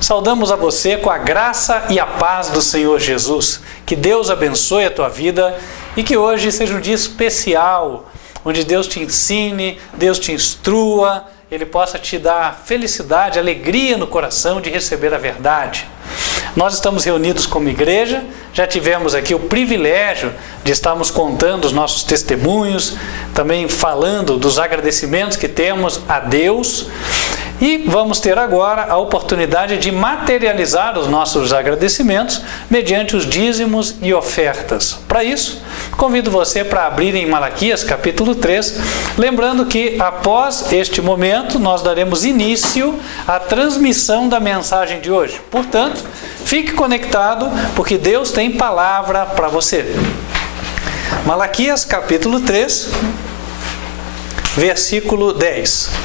Saudamos a você com a graça e a paz do Senhor Jesus. Que Deus abençoe a tua vida e que hoje seja um dia especial, onde Deus te ensine, Deus te instrua, Ele possa te dar felicidade, alegria no coração de receber a verdade. Nós estamos reunidos como igreja, já tivemos aqui o privilégio de estarmos contando os nossos testemunhos, também falando dos agradecimentos que temos a Deus. E vamos ter agora a oportunidade de materializar os nossos agradecimentos mediante os dízimos e ofertas. Para isso, convido você para abrir em Malaquias capítulo 3, lembrando que após este momento nós daremos início à transmissão da mensagem de hoje. Portanto, fique conectado porque Deus tem palavra para você. Malaquias capítulo 3, versículo 10.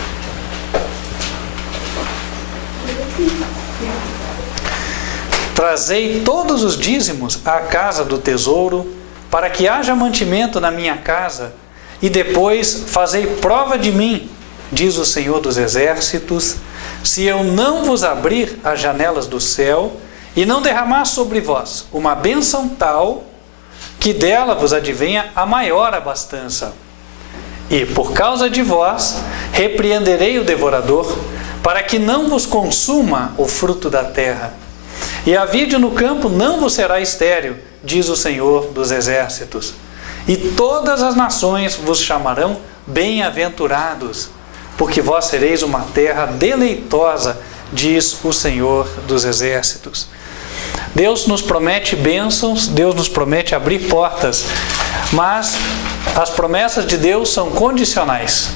Trazei todos os dízimos à casa do tesouro, para que haja mantimento na minha casa, e depois fazei prova de mim, diz o Senhor dos Exércitos, se eu não vos abrir as janelas do céu, e não derramar sobre vós uma bênção tal, que dela vos advenha a maior abastança. E por causa de vós, repreenderei o devorador, para que não vos consuma o fruto da terra. E a vide no campo não vos será estéril, diz o Senhor dos Exércitos. E todas as nações vos chamarão bem-aventurados, porque vós sereis uma terra deleitosa, diz o Senhor dos Exércitos. Deus nos promete bênçãos, Deus nos promete abrir portas, mas as promessas de Deus são condicionais.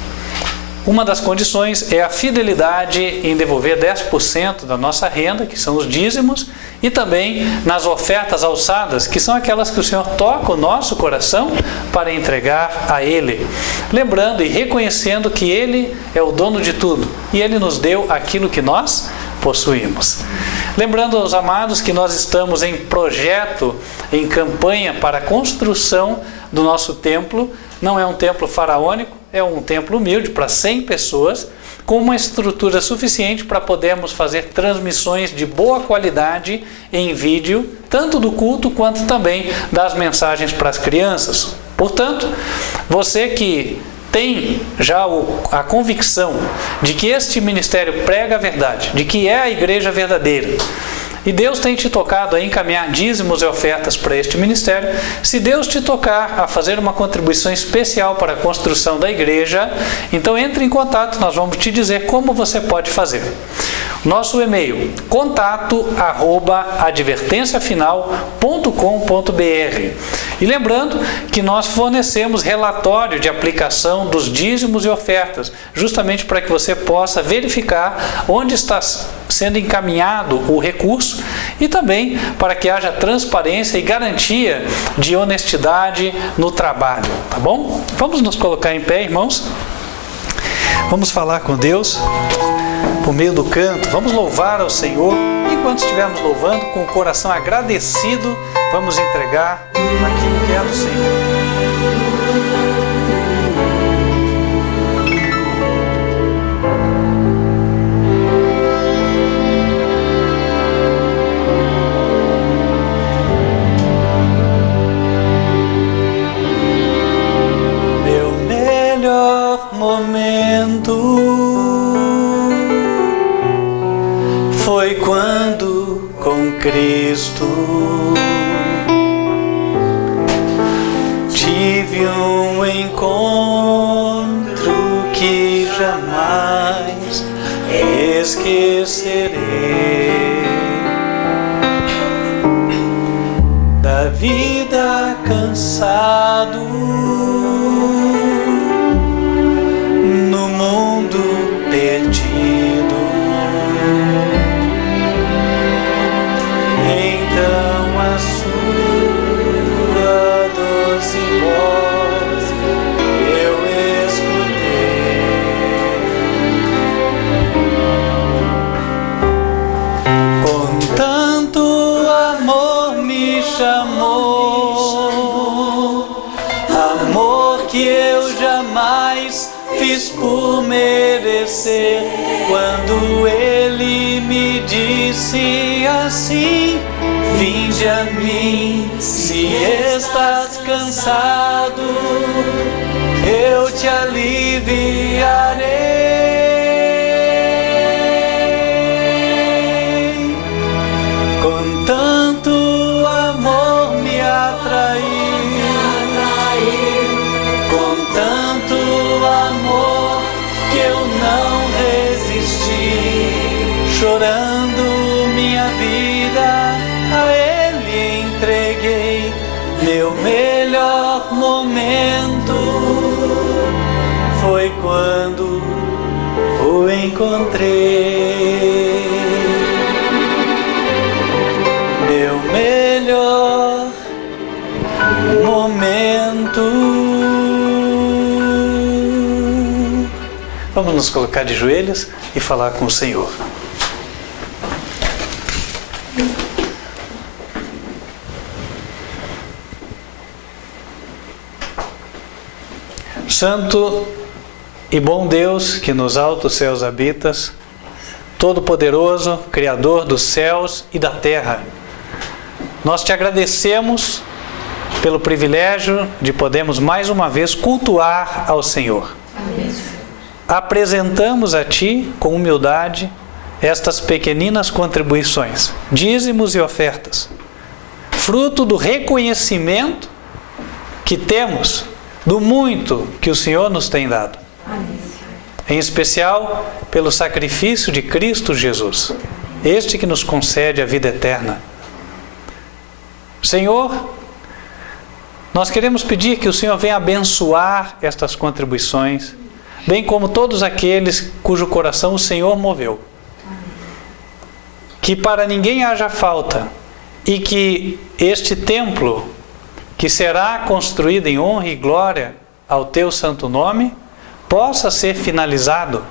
Uma das condições é a fidelidade em devolver 10% da nossa renda, que são os dízimos, e também nas ofertas alçadas, que são aquelas que o Senhor toca o nosso coração para entregar a Ele. Lembrando e reconhecendo que Ele é o dono de tudo e Ele nos deu aquilo que nós possuímos. Lembrando aos amados que nós estamos em projeto, em campanha para a construção do nosso templo. Não é um templo faraônico, é um templo humilde para 100 pessoas, com uma estrutura suficiente para podermos fazer transmissões de boa qualidade em vídeo, tanto do culto quanto também das mensagens para as crianças. Portanto, você que tem já a convicção de que este ministério prega a verdade, de que é a igreja verdadeira, e Deus tem te tocado a encaminhar dízimos e ofertas para este ministério, se Deus te tocar a fazer uma contribuição especial para a construção da igreja, então entre em contato, nós vamos te dizer como você pode fazer. Nosso e-mail, contato@advertenciafinal.com.br. E lembrando que nós fornecemos relatório de aplicação dos dízimos e ofertas, justamente para que você possa verificar onde está sendo encaminhado o recurso e também para que haja transparência e garantia de honestidade no trabalho, tá bom? Vamos nos colocar em pé, irmãos. Vamos falar com Deus por meio do canto, vamos louvar ao Senhor. Enquanto estivermos louvando, com o coração agradecido, vamos entregar aquilo que é do Senhor. Meu melhor momento foi quando com Cristo tive um encontro que jamais esquecerei. Da vida cansado no mundo perdido, por merecer, quando Ele me disse se assim, vinde a mim. Se estás cansado, eu te aliviarei. Com tanto amor me atraiu, com tanto amor que eu não resisti, chorando minha vida a Ele entreguei. Meu melhor momento foi quando o encontrei. Meu melhor momento. Vamos nos colocar de joelhos e falar com o Senhor. Santo e bom Deus, que nos altos céus habitas, Todo-Poderoso, Criador dos céus e da terra, nós te agradecemos pelo privilégio de podermos mais uma vez cultuar ao Senhor. Amém. Apresentamos a Ti com humildade estas pequeninas contribuições, dízimos e ofertas, fruto do reconhecimento que temos do muito que o Senhor nos tem dado. Amém. Em especial pelo sacrifício de Cristo Jesus, este que nos concede a vida eterna. Senhor, nós queremos pedir que o Senhor venha abençoar estas contribuições, bem como todos aqueles cujo coração o Senhor moveu. Que para ninguém haja falta e que este templo, que será construído em honra e glória ao Teu santo nome, possa ser finalizado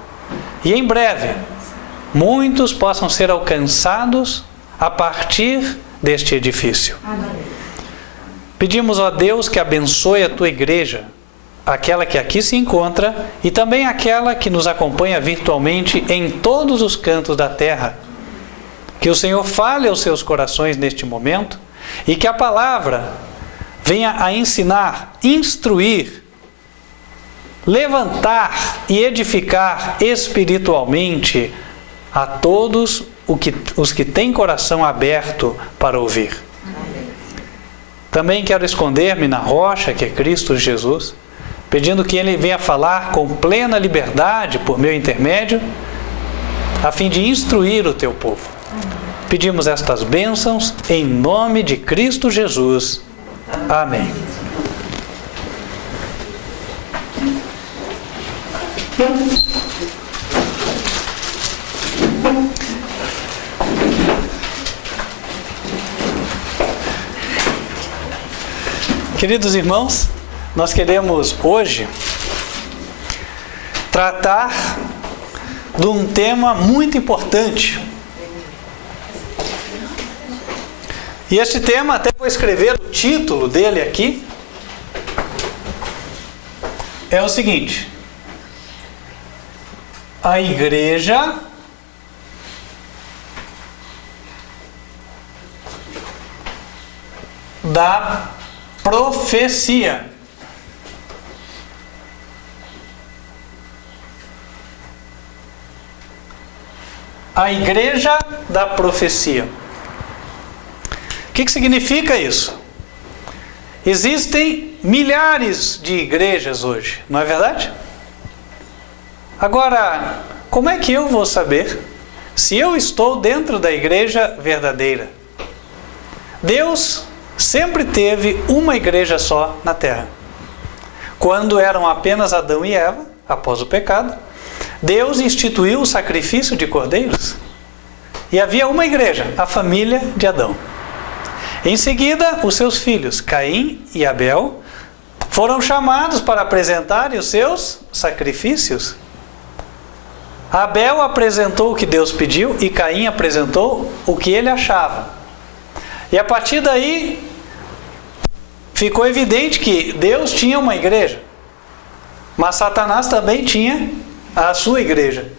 e em breve muitos possam ser alcançados a partir deste edifício. Amém. Pedimos, ó Deus, que abençoe a Tua igreja, aquela que aqui se encontra e também aquela que nos acompanha virtualmente em todos os cantos da terra. Que o Senhor fale aos seus corações neste momento e que a palavra venha a ensinar, instruir, levantar e edificar espiritualmente a todos os que têm coração aberto para ouvir. Também quero esconder-me na rocha que é Cristo Jesus, pedindo que Ele venha falar com plena liberdade por meu intermédio, a fim de instruir o Teu povo. Pedimos estas bênçãos em nome de Cristo Jesus. Amém. Queridos irmãos, nós queremos hoje tratar de um tema muito importante. E este tema, até vou escrever o título dele aqui, é o seguinte: a igreja da profecia. A igreja da profecia. O que significa isso? Existem milhares de igrejas hoje, não é verdade? Agora, como é que eu vou saber se eu estou dentro da igreja verdadeira? Deus sempre teve uma igreja só na terra. Quando eram apenas Adão e Eva, após o pecado, Deus instituiu o sacrifício de cordeiros. E havia uma igreja, a família de Adão. Em seguida, os seus filhos, Caim e Abel, foram chamados para apresentarem os seus sacrifícios. Abel apresentou o que Deus pediu e Caim apresentou o que ele achava. E a partir daí, ficou evidente que Deus tinha uma igreja, mas Satanás também tinha a sua igreja.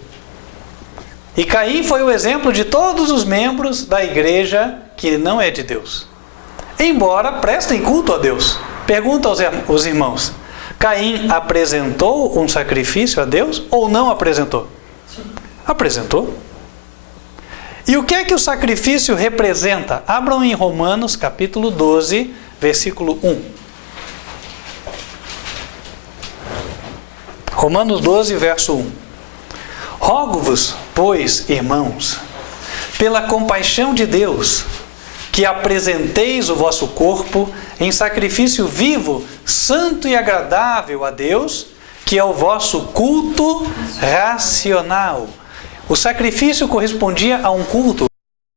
E Caim foi o exemplo de todos os membros da igreja que não é de Deus. Embora prestem culto a Deus. Pergunta aos irmãos: Caim apresentou um sacrifício a Deus ou não apresentou? Sim. Apresentou. E o que é que o sacrifício representa? Abram em Romanos capítulo 12, versículo 1. Romanos 12, verso 1. Rogo-vos, pois, irmãos, pela compaixão de Deus, que apresenteis o vosso corpo em sacrifício vivo, santo e agradável a Deus, que é o vosso culto racional. O sacrifício correspondia a um culto.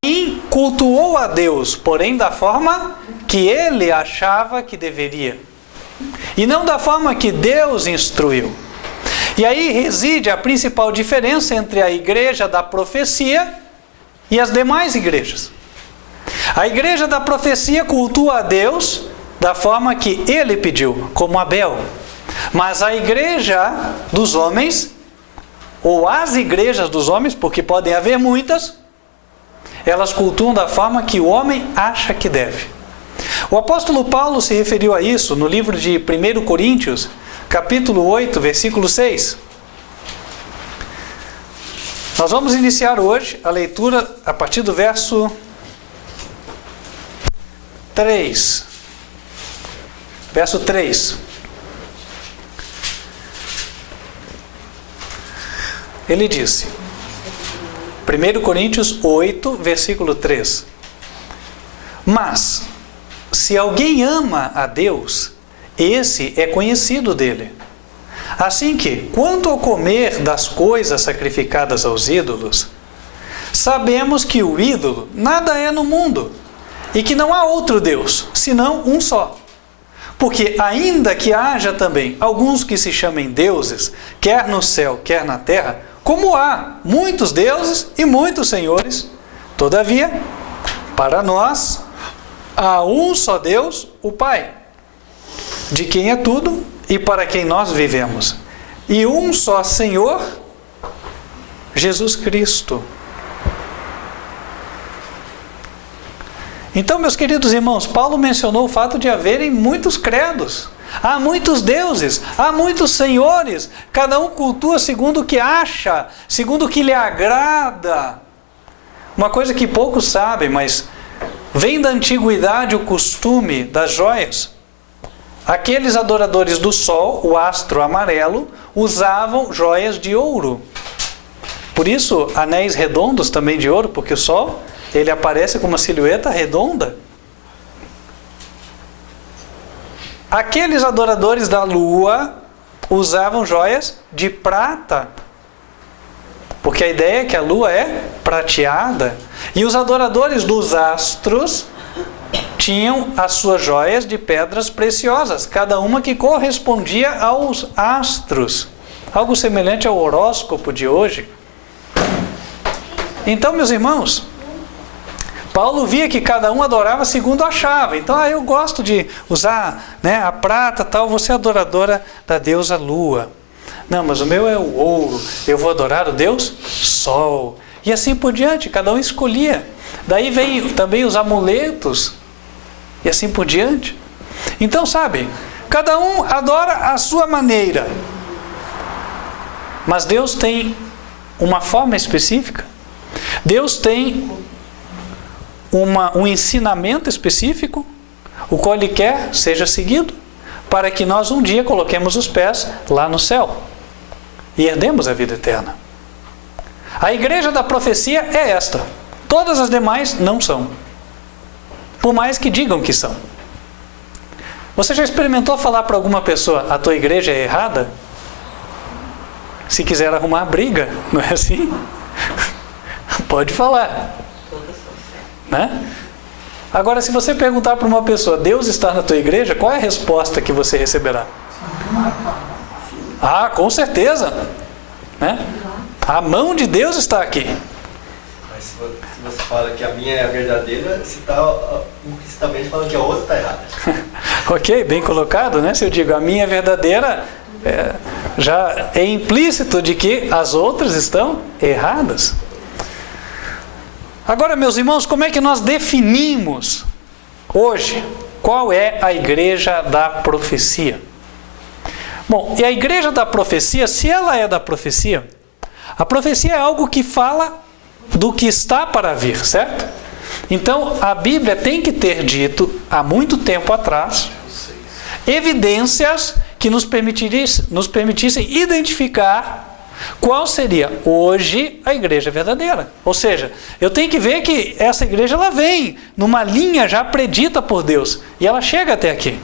E cultuou a Deus, porém da forma que ele achava que deveria. E não da forma que Deus instruiu. E aí reside a principal diferença entre a igreja da profecia e as demais igrejas. A igreja da profecia cultua a Deus da forma que ele pediu, como Abel. Mas a igreja dos homens, ou as igrejas dos homens, porque podem haver muitas, elas cultuam da forma que o homem acha que deve. O apóstolo Paulo se referiu a isso no livro de 1 Coríntios, capítulo 8, versículo 6. Nós vamos iniciar hoje a leitura a partir do verso 3. Verso 3. Ele disse, 1 Coríntios 8, versículo 3. Mas, se alguém ama a Deus, esse é conhecido dele. Assim que, quanto ao comer das coisas sacrificadas aos ídolos, sabemos que o ídolo nada é no mundo, e que não há outro Deus, senão um só. Porque ainda que haja também alguns que se chamem deuses, quer no céu, quer na terra, como há muitos deuses e muitos senhores, todavia, para nós, há um só Deus, o Pai, de quem é tudo e para quem nós vivemos. E um só Senhor, Jesus Cristo. Então, meus queridos irmãos, Paulo mencionou o fato de haverem muitos credos. Há muitos deuses, há muitos senhores. Cada um cultua segundo o que acha, segundo o que lhe agrada. Uma coisa que poucos sabem, mas vem da antiguidade o costume das joias. Aqueles adoradores do sol, o astro amarelo, usavam joias de ouro. Por isso, anéis redondos também de ouro, porque o sol, ele aparece com uma silhueta redonda. Aqueles adoradores da lua usavam joias de prata, porque a ideia é que a lua é prateada. E os adoradores dos astros tinham as suas joias de pedras preciosas, cada uma que correspondia aos astros, algo semelhante ao horóscopo de hoje. Então, meus irmãos, Paulo via que cada um adorava segundo achava. Então, eu gosto de usar, a prata, tal, você é adoradora da deusa lua. Não, mas o meu é o ouro, eu vou adorar o Deus Sol. E assim por diante, cada um escolhia. Daí vem também os amuletos, e assim por diante. Então, sabe, cada um adora a sua maneira. Mas Deus tem uma forma específica. Deus tem um ensinamento específico, o qual Ele quer seja seguido, para que nós um dia coloquemos os pés lá no céu e herdemos a vida eterna. A igreja da profecia é esta. Todas as demais não são, por mais que digam que são. Você já experimentou falar para alguma pessoa, a tua igreja é errada? Se quiser arrumar briga, não é assim? Pode falar. Né? Agora, se você perguntar para uma pessoa, Deus está na tua igreja, qual é a resposta que você receberá? Ah, com certeza. Né? A mão de Deus está aqui. Mas se você fala que a minha é a verdadeira, você está implicitamente falando que a outra está errada. Ok, bem colocado, né? Se eu digo a minha é verdadeira, já é implícito de que as outras estão erradas. Agora, meus irmãos, como é que nós definimos hoje qual é a igreja da profecia? Bom, e a igreja da profecia, se ela é da profecia, a profecia é algo que fala do que está para vir, certo? Então, a Bíblia tem que ter dito, há muito tempo atrás, evidências que nos permitissem identificar qual seria hoje a igreja verdadeira. Ou seja, eu tenho que ver que essa igreja ela vem numa linha já predita por Deus e ela chega até aqui.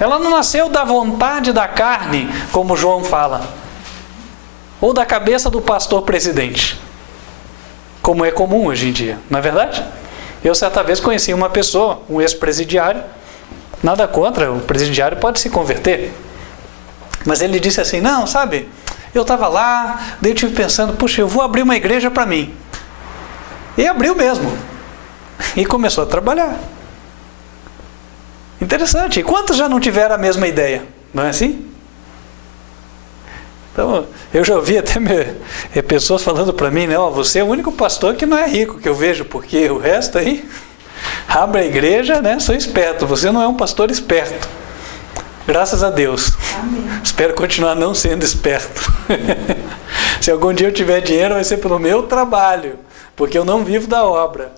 Ela não nasceu da vontade da carne, como João fala, ou da cabeça do pastor presidente, como é comum hoje em dia, não é verdade? Eu certa vez conheci uma pessoa, um ex-presidiário, nada contra, o presidiário pode se converter, mas ele disse assim, não, sabe, eu estava lá, daí eu estive pensando, puxa, eu vou abrir uma igreja para mim. E abriu mesmo. E começou a trabalhar. Interessante. E quantos já não tiveram a mesma ideia? Não é assim? Então, eu já ouvi até pessoas falando para mim, né? Ó, você é o único pastor que não é rico que eu vejo, porque o resto aí, abre a igreja, né? Sou esperto. Você não é um pastor esperto. Graças a Deus. Amém. Espero continuar não sendo esperto. Se algum dia eu tiver dinheiro, vai ser pelo meu trabalho, porque eu não vivo da obra.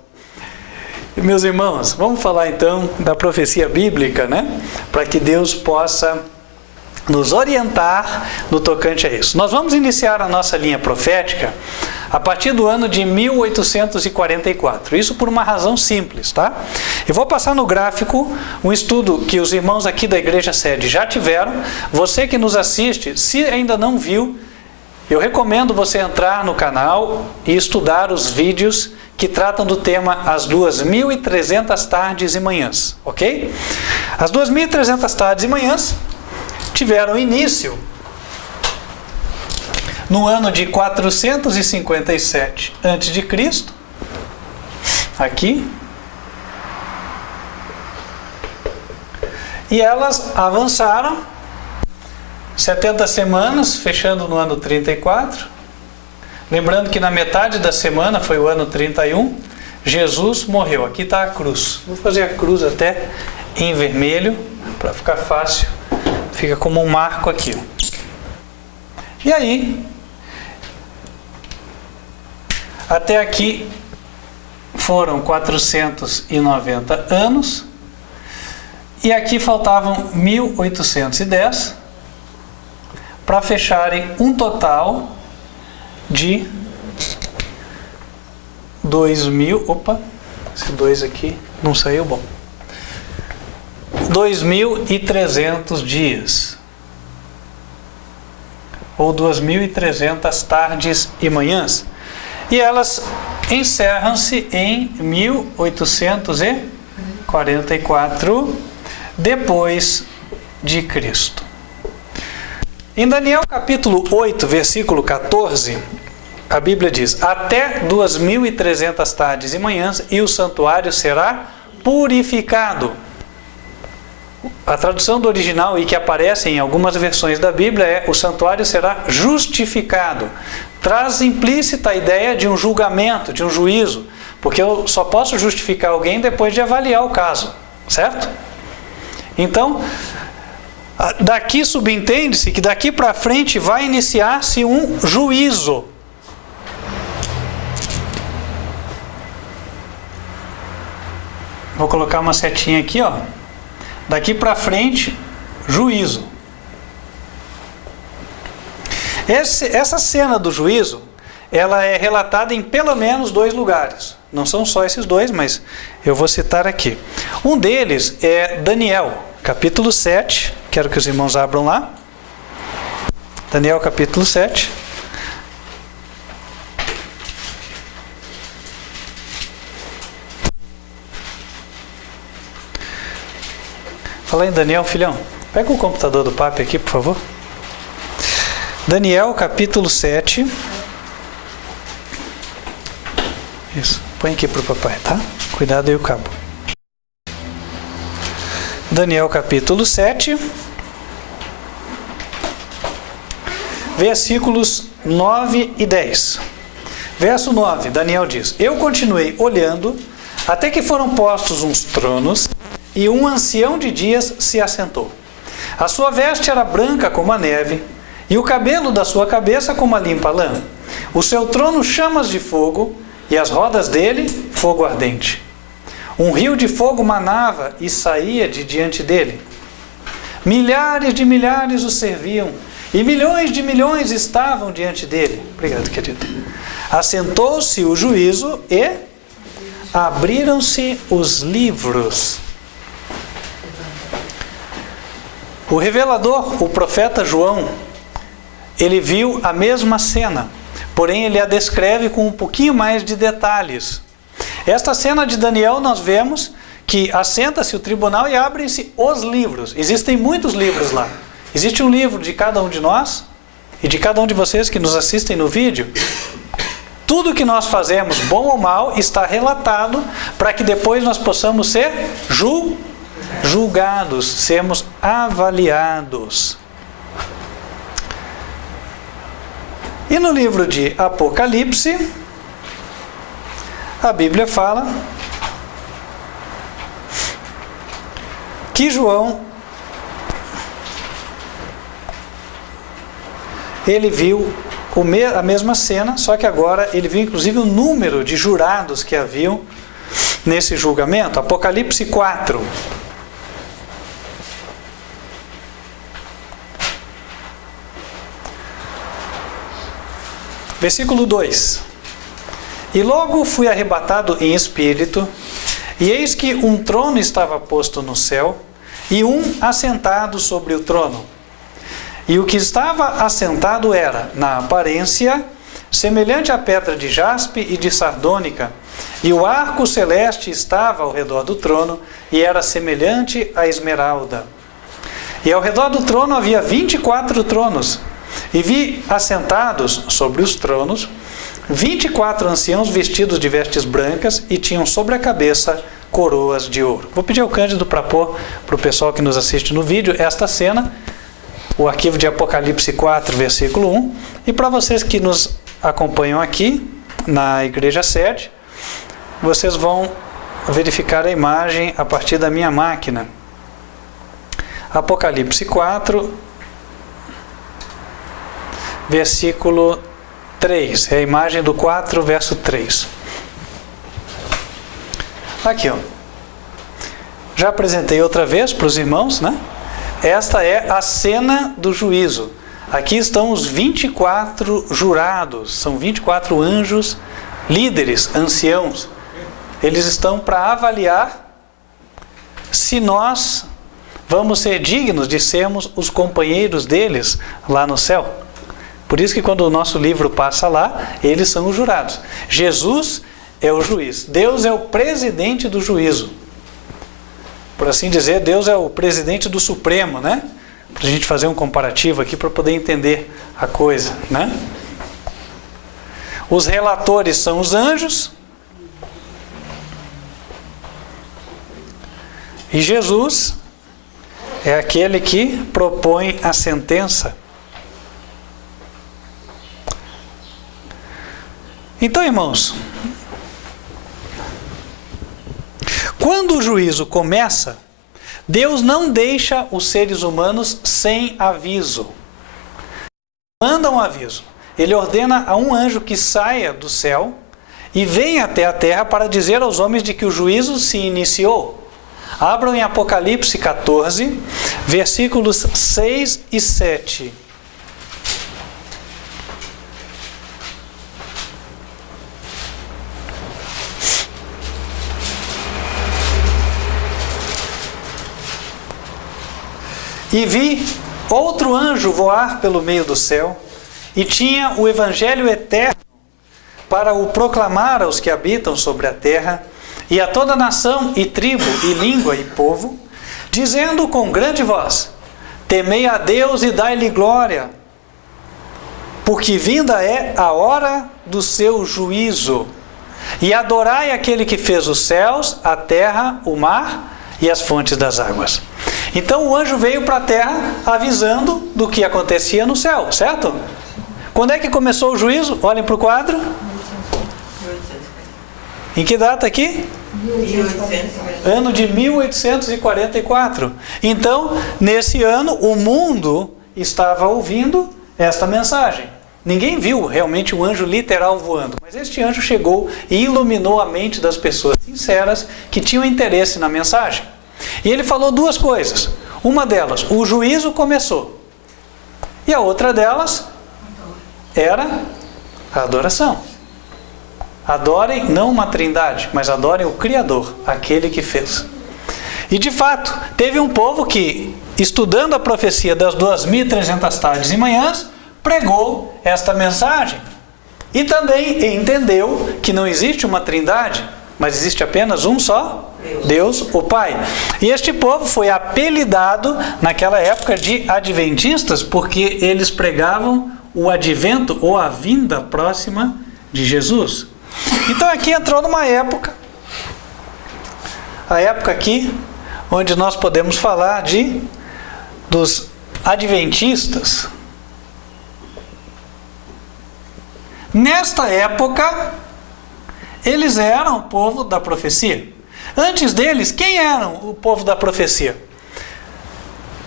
E, meus irmãos, vamos falar então da profecia bíblica, né? Para que Deus possa nos orientar no tocante a isso. Nós vamos iniciar a nossa linha profética a partir do ano de 1844. Isso por uma razão simples, tá? Eu vou passar no gráfico um estudo que os irmãos aqui da Igreja Sede já tiveram. Você que nos assiste, se ainda não viu, eu recomendo você entrar no canal e estudar os vídeos que tratam do tema As 2.300 tardes e manhãs, ok? As 2.300 tardes e manhãs tiveram início no ano de 457 a.C., aqui, e elas avançaram 70 semanas, fechando no ano 34. Lembrando que na metade da semana, foi o ano 31, Jesus morreu. Aqui está a cruz. Vou fazer a cruz até em vermelho, para ficar fácil. Fica como um marco aqui. E aí, até aqui foram 490 anos. E aqui faltavam 1810 para fecharem um total de 2.000... Opa, esse 2 aqui não saiu bom. 2.300 dias. Ou 2.300 tardes e manhãs. E elas encerram-se em 1844 depois de Cristo. Em Daniel capítulo 8, versículo 14, a Bíblia diz: até 2.300 tardes e manhãs e o santuário será purificado. A tradução do original e que aparece em algumas versões da Bíblia é: o santuário será justificado. Traz implícita a ideia de um julgamento, de um juízo, porque eu só posso justificar alguém depois de avaliar o caso, certo? Então, daqui subentende-se que daqui para frente vai iniciar-se um juízo. Vou colocar uma setinha aqui, ó. Daqui para frente, juízo. Essa cena do juízo, ela é relatada em pelo menos 2 lugares. Não são só esses 2, mas eu vou citar aqui. Um deles é Daniel, capítulo 7. Quero que os irmãos abram lá. Daniel, capítulo 7. Fala em Daniel, filhão. Pega o computador do papi aqui, por favor. Daniel, capítulo 7. Isso. Põe aqui para o papai, tá? Cuidado aí o cabo. Daniel, capítulo 7. Versículos 9 e 10. Verso 9, Daniel diz: Eu continuei olhando até que foram postos uns tronos e um ancião de dias se assentou. A sua veste era branca como a neve e o cabelo da sua cabeça como a limpa lã. O seu trono chamas de fogo e as rodas dele fogo ardente. Um rio de fogo manava e saía de diante dele. Milhares de milhares o serviam e milhões de milhões estavam diante dele. Obrigado, querido. Assentou-se o juízo e abriram-se os livros. O revelador, o profeta João, ele viu a mesma cena, porém ele a descreve com um pouquinho mais de detalhes. Esta cena de Daniel nós vemos que assenta-se o tribunal e abrem-se os livros. Existem muitos livros lá. Existe um livro de cada um de nós e de cada um de vocês que nos assistem no vídeo. Tudo que nós fazemos, bom ou mal, está relatado para que depois nós possamos ser julgados, sermos avaliados. E no livro de Apocalipse, a Bíblia fala que João, ele viu a mesma cena, só que agora ele viu inclusive o número de jurados que haviam nesse julgamento. Apocalipse 4. Versículo 2. E logo fui arrebatado em espírito, e eis que um trono estava posto no céu, e um assentado sobre o trono. E o que estava assentado era, na aparência, semelhante à pedra de jaspe e de sardônica, e o arco celeste estava ao redor do trono, e era semelhante à esmeralda. E ao redor do trono havia 24 tronos, e vi assentados sobre os tronos 24 anciãos vestidos de vestes brancas e tinham sobre a cabeça coroas de ouro. Vou pedir ao Cândido para pôr para o pessoal que nos assiste no vídeo esta cena, o arquivo de Apocalipse 4, versículo 1. E para vocês que nos acompanham aqui na igreja sede, vocês vão verificar a imagem a partir da minha máquina. Apocalipse 4, versículo 3. É a imagem do 4, verso 3. Aqui, ó. Já apresentei outra vez para os irmãos, né? Esta é a cena do juízo. Aqui estão os 24 jurados. São 24 anjos, líderes, anciãos. Eles estão para avaliar se nós vamos ser dignos de sermos os companheiros deles lá no céu. Por isso que quando o nosso livro passa lá, eles são os jurados. Jesus é o juiz. Deus é o presidente do juízo. Por assim dizer, Deus é o presidente do Supremo, né? Para a gente fazer um comparativo aqui para poder entender a coisa, né? Os relatores são os anjos. E Jesus é aquele que propõe a sentença. Então, irmãos, quando o juízo começa, Deus não deixa os seres humanos sem aviso. Manda um aviso. Ele ordena a um anjo que saia do céu e venha até a terra para dizer aos homens de que o juízo se iniciou. Abram em Apocalipse 14, versículos 6 e 7. E vi outro anjo voar pelo meio do céu, e tinha o evangelho eterno para o proclamar aos que habitam sobre a terra, e a toda nação, e tribo, e língua, e povo, dizendo com grande voz: temei a Deus e dai-lhe glória, porque vinda é a hora do seu juízo, e adorai aquele que fez os céus, a terra, o mar e as fontes das águas. Então o anjo veio para a terra avisando do que acontecia no céu, certo? Quando é que começou o juízo? Olhem para o quadro. Em que data aqui? 1840. Ano de 1844. Então, nesse ano, o mundo estava ouvindo esta mensagem. Ninguém viu realmente um anjo literal voando, mas este anjo chegou e iluminou a mente das pessoas sinceras que tinham interesse na mensagem. E ele falou duas coisas. Uma delas, o juízo começou. E a outra delas era a adoração. Adorem não uma trindade, mas adorem o Criador, aquele que fez. E de fato, teve um povo que, estudando a profecia das 2.300 tardes e manhãs, pregou esta mensagem. E também entendeu que não existe uma trindade, mas existe apenas um só Deus, o Pai. E este povo foi apelidado naquela época de adventistas, porque eles pregavam o advento ou a vinda próxima de Jesus. Então aqui entrou numa época, a época aqui, onde nós podemos falar dos adventistas. Nesta época, eles eram o povo da profecia. Antes deles, quem eram o povo da profecia?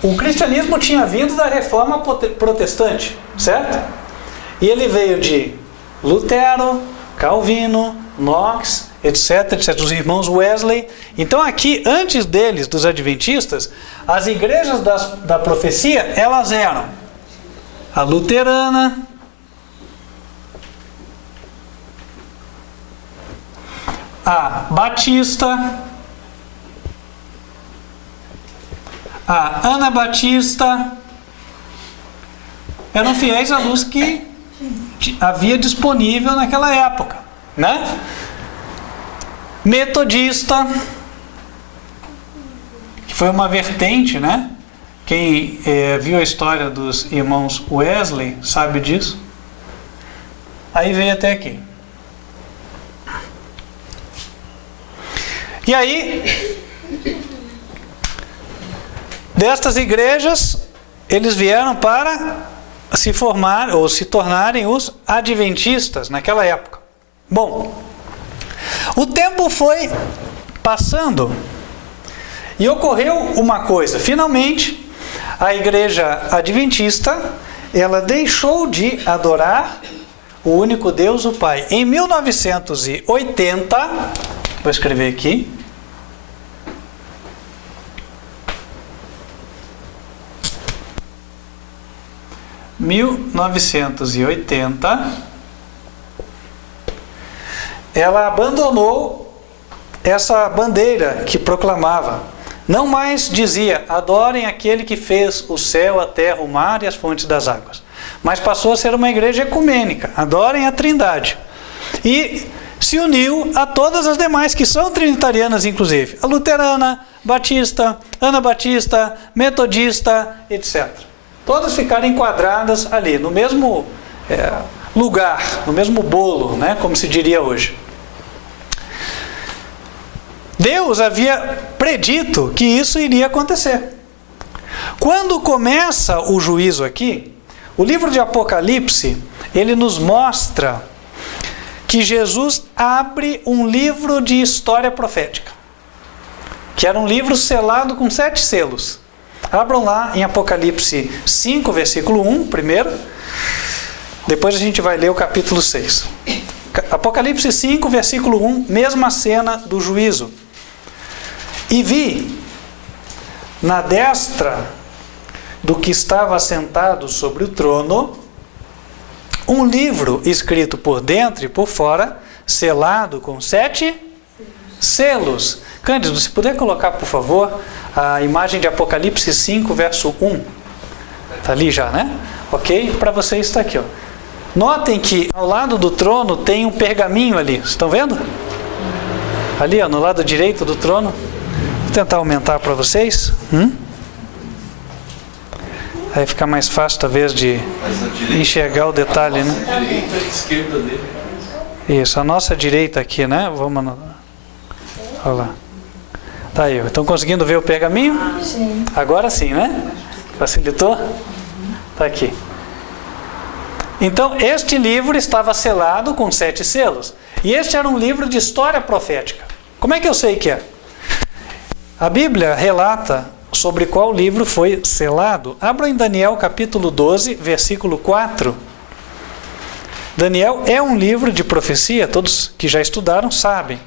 O cristianismo tinha vindo da reforma protestante, certo? E ele veio de Lutero, Calvino, Knox, etc, etc, os irmãos Wesley. Então aqui, antes deles, dos adventistas, as igrejas da profecia, elas eram a luterana, a batista, a anabatista, eram fiéis à luz que havia disponível naquela época, né? Metodista, que foi uma vertente, né? Quem viu a história dos irmãos Wesley sabe disso. Aí veio até aqui. E aí, destas igrejas, eles vieram para se formar ou se tornarem os adventistas naquela época. Bom, o tempo foi passando e ocorreu uma coisa. Finalmente, a igreja adventista, ela deixou de adorar o único Deus, o Pai. Em 1980, vou escrever aqui. Em 1980, ela abandonou essa bandeira que proclamava. Não mais dizia, adorem aquele que fez o céu, a terra, o mar e as fontes das águas. Mas passou a ser uma igreja ecumênica, adorem a Trindade. E se uniu a todas as demais, que são trinitarianas inclusive. A luterana, batista, anabatista, metodista, etc. Todas ficaram enquadradas ali, no mesmo lugar, no mesmo bolo, né, como se diria hoje. Deus havia predito que isso iria acontecer. Quando começa o juízo aqui, o livro de Apocalipse, ele nos mostra que Jesus abre um livro de história profética, que era um livro selado com 7 selos. Abram lá em Apocalipse 5, versículo 1, primeiro. Depois a gente vai ler o capítulo 6. Apocalipse 5, versículo 1, mesma cena do juízo. E vi, na destra do que estava sentado sobre o trono, um livro escrito por dentro e por fora, selado com 7 selos. Cândido, se puder colocar, por favor, a imagem de Apocalipse 5, verso 1. Está ali já, né? Ok? Para vocês está aqui, ó. Notem que ao lado do trono tem um pergaminho ali. Estão vendo? Ali, ó, no lado direito do trono. Vou tentar aumentar para vocês. Aí fica mais fácil, talvez, de enxergar o detalhe, né? Direita e esquerda dele. Isso, a nossa direita aqui, né? Vamos. Olha lá. Tá aí, estão conseguindo ver o pergaminho? Sim. Agora sim, né? Facilitou? Tá aqui. Então, este livro estava selado com 7 selos. E este era um livro de história profética. Como é que eu sei que é? A Bíblia relata sobre qual livro foi selado. Abra em Daniel capítulo 12, versículo 4. Daniel é um livro de profecia, todos que já estudaram sabem.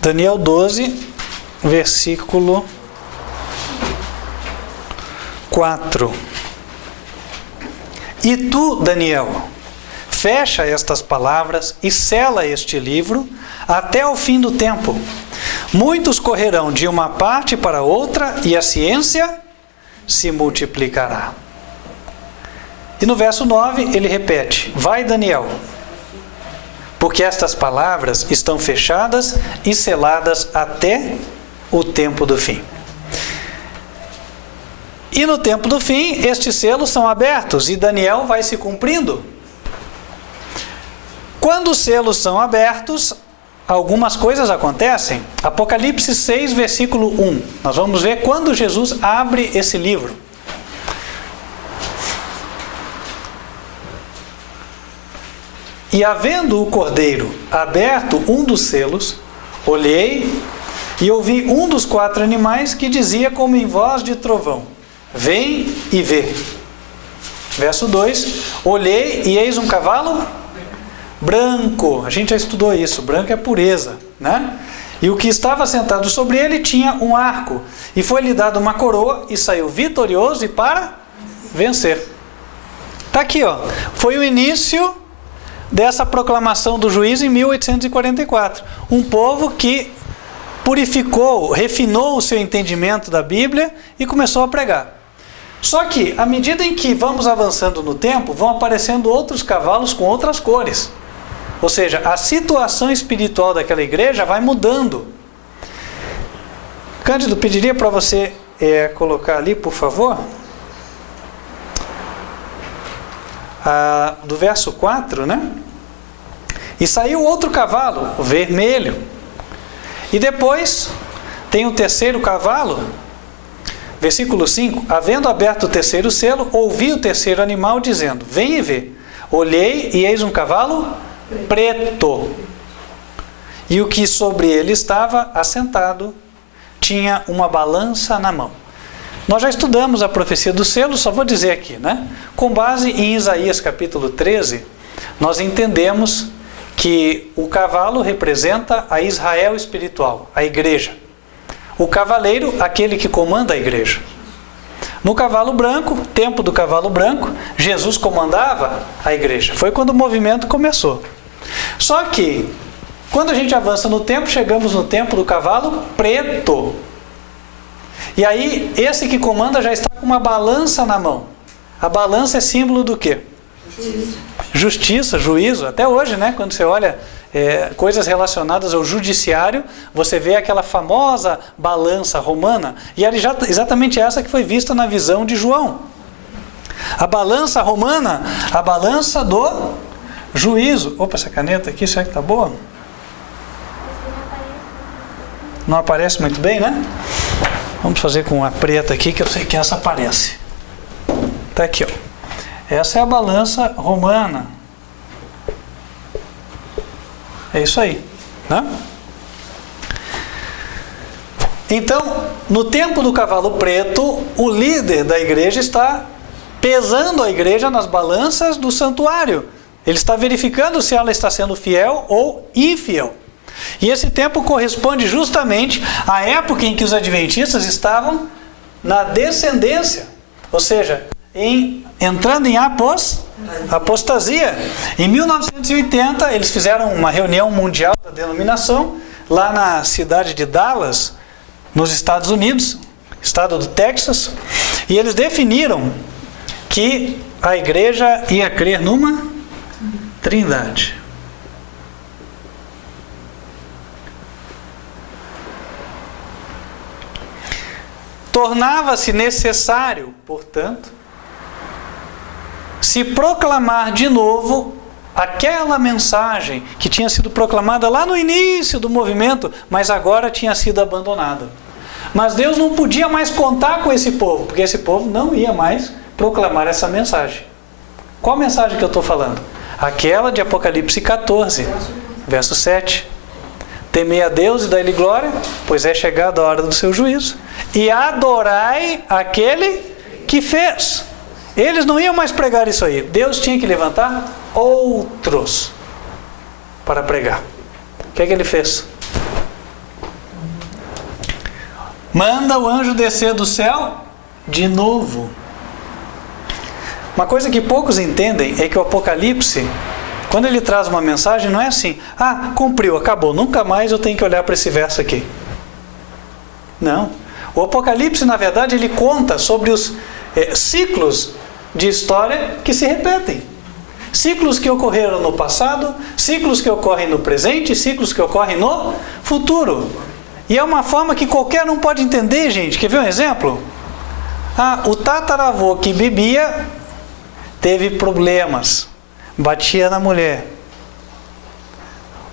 Daniel 12, versículo 4. E tu, Daniel, fecha estas palavras e sela este livro até o fim do tempo. Muitos correrão de uma parte para outra e a ciência se multiplicará. E no verso 9 ele repete: vai, Daniel, porque estas palavras estão fechadas e seladas até o tempo do fim. E no tempo do fim, estes selos são abertos e Daniel vai se cumprindo. Quando os selos são abertos, algumas coisas acontecem. Apocalipse 6, versículo 1. Nós vamos ver quando Jesus abre esse livro. E havendo o cordeiro aberto um dos selos, olhei e ouvi um dos 4 animais que dizia como em voz de trovão: vem e vê. Verso 2: olhei e eis um cavalo branco. A gente já estudou isso. Branco é pureza, né? E o que estava sentado sobre ele tinha um arco. E foi-lhe dado uma coroa e saiu vitorioso e para vencer. Está aqui, ó. Foi o início dessa proclamação do juízo em 1844. Um povo que purificou, refinou o seu entendimento da Bíblia e começou a pregar. Só que, à medida em que vamos avançando no tempo, vão aparecendo outros cavalos com outras cores. Ou seja, a situação espiritual daquela igreja vai mudando. Cândido, pediria para você colocar ali, por favor, do verso 4, né? E saiu outro cavalo, o vermelho. E depois tem o terceiro cavalo. Versículo 5: havendo aberto o terceiro selo, ouvi o terceiro animal dizendo: vem e vê. Olhei e eis um cavalo preto. E o que sobre ele estava assentado tinha uma balança na mão. Nós já estudamos a profecia do selo, só vou dizer aqui, né? Com base em Isaías capítulo 13, nós entendemos que o cavalo representa a Israel espiritual, a igreja. O cavaleiro, aquele que comanda a igreja. No cavalo branco, tempo do cavalo branco, Jesus comandava a igreja. Foi quando o movimento começou. Só que, quando a gente avança no tempo, chegamos no tempo do cavalo preto. E aí, esse que comanda já está com uma balança na mão. A balança é símbolo do quê? Justiça, juízo. Até hoje, né? Quando você olha coisas relacionadas ao judiciário, você vê aquela famosa balança romana, e era exatamente essa que foi vista na visão de João. A balança romana, a balança do juízo. Opa, essa caneta aqui, será que está boa? Não aparece muito bem, né? Vamos fazer com a preta aqui, que eu sei que essa aparece. Está aqui, ó. Essa é a balança romana. É isso aí, né? Então, no tempo do cavalo preto, o líder da igreja está pesando a igreja nas balanças do santuário. Ele está verificando se ela está sendo fiel ou infiel. E esse tempo corresponde justamente à época em que os adventistas estavam na descendência, ou seja, entrando em apostasia. Em 1980, eles fizeram uma reunião mundial da denominação, lá na cidade de Dallas, nos Estados Unidos, estado do Texas, e eles definiram que a igreja ia crer numa trindade. Tornava-se necessário, portanto, se proclamar de novo aquela mensagem que tinha sido proclamada lá no início do movimento, mas agora tinha sido abandonada. Mas Deus não podia mais contar com esse povo, porque esse povo não ia mais proclamar essa mensagem. Qual mensagem que eu estou falando? Aquela de Apocalipse 14, verso 7. Temei a Deus e dai-lhe glória, pois é chegada a hora do seu juízo. E adorai aquele que fez. Eles não iam mais pregar isso aí. Deus tinha que levantar outros para pregar. O que é que ele fez? Manda o anjo descer do céu de novo. Uma coisa que poucos entendem é que o Apocalipse, quando ele traz uma mensagem, não é assim: ah, cumpriu, acabou, nunca mais eu tenho que olhar para esse verso aqui. Não. O Apocalipse, na verdade, ele conta sobre os ciclos de história que se repetem. Ciclos que ocorreram no passado, ciclos que ocorrem no presente, ciclos que ocorrem no futuro. E é uma forma que qualquer um pode entender, gente. Quer ver um exemplo? Ah, o tataravô que bebia teve problemas, batia na mulher.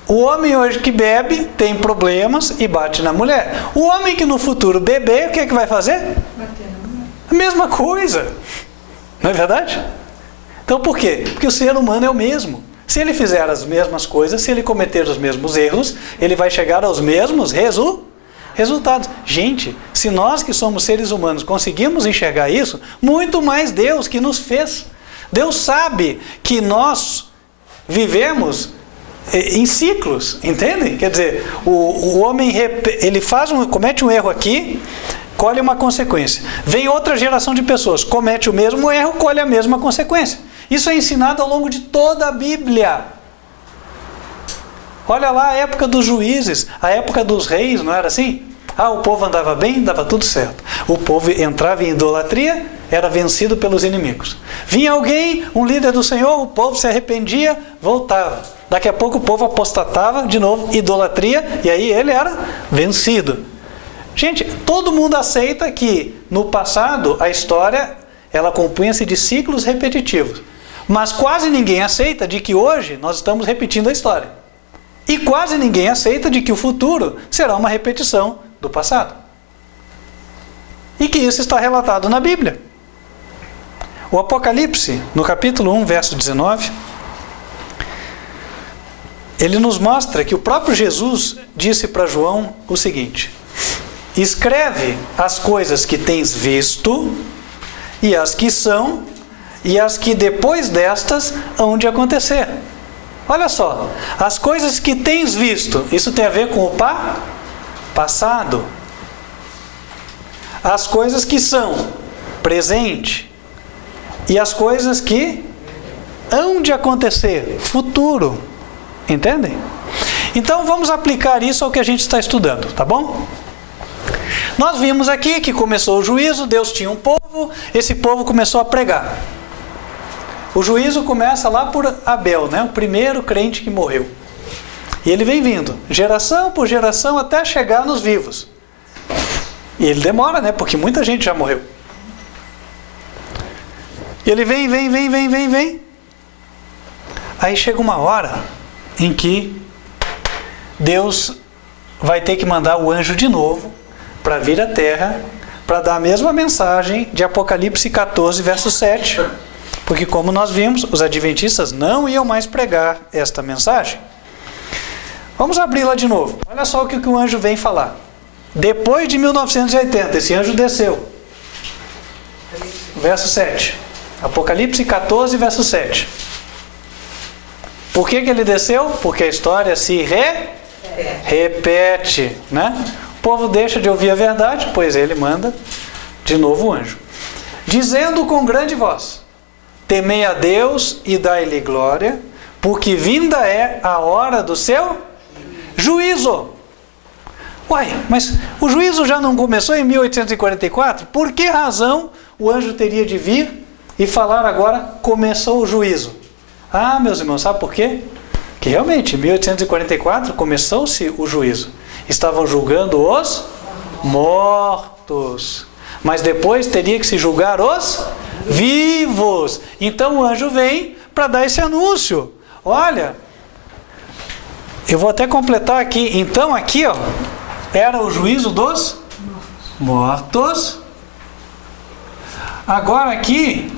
O homem hoje que bebe tem problemas e bate na mulher. O homem que no futuro beber, o que é que vai fazer? Bater na mulher. A mesma coisa. Não é verdade? Então por quê? Porque o ser humano é o mesmo. Se ele fizer as mesmas coisas, se ele cometer os mesmos erros, ele vai chegar aos mesmos resultados. Gente, se nós que somos seres humanos conseguimos enxergar isso, muito mais Deus que nos fez. Deus sabe que nós vivemos em ciclos, entendem? Quer dizer, o homem ele comete um erro aqui, colhe uma consequência. Vem outra geração de pessoas, comete o mesmo erro, colhe a mesma consequência. Isso é ensinado ao longo de toda a Bíblia. Olha lá a época dos juízes, a época dos reis, não era assim? Ah, o povo andava bem, dava tudo certo. O povo entrava em idolatria, era vencido pelos inimigos. Vinha alguém, um líder do Senhor, o povo se arrependia, voltava. Daqui a pouco o povo apostatava, de novo, idolatria, e aí ele era vencido. Gente, todo mundo aceita que no passado a história ela compunha-se de ciclos repetitivos. Mas quase ninguém aceita de que hoje nós estamos repetindo a história. E quase ninguém aceita de que o futuro será uma repetição do passado. E que isso está relatado na Bíblia. O Apocalipse, no capítulo 1, verso 19, ele nos mostra que o próprio Jesus disse para João o seguinte: escreve as coisas que tens visto, e as que são, e as que depois destas hão de acontecer. Olha só, as coisas que tens visto, isso tem a ver com o passado. As coisas que são, presente. E as coisas que hão de acontecer, futuro. Entendem? Então vamos aplicar isso ao que a gente está estudando, tá bom? Nós vimos aqui que começou o juízo, Deus tinha um povo, esse povo começou a pregar. O juízo começa lá por Abel, né? O primeiro crente que morreu. E ele vem vindo, geração por geração, até chegar nos vivos. E ele demora, né? Porque muita gente já morreu. E ele vem. Aí chega uma hora em que Deus vai ter que mandar o anjo de novo para vir à terra, para dar a mesma mensagem de Apocalipse 14, verso 7. Porque como nós vimos, os adventistas não iam mais pregar esta mensagem. Vamos abrir lá de novo. Olha só o que o anjo vem falar. Depois de 1980, esse anjo desceu. Verso 7. Apocalipse 14, verso 7. Por que ele desceu? Porque a história se repete, né? O povo deixa de ouvir a verdade, pois ele manda de novo o anjo. Dizendo com grande voz: temei a Deus e dai-lhe glória, porque vinda é a hora do seu juízo. Uai, mas o juízo já não começou em 1844? Por que razão o anjo teria de vir e falar agora começou o juízo? Ah, meus irmãos, sabe por quê? Que realmente, em 1844 começou-se o juízo. Estavam julgando os mortos. Mas depois teria que se julgar os vivos. Então o anjo vem para dar esse anúncio. Olha, eu vou até completar aqui. Então aqui, ó, era o juízo dos mortos. Agora aqui,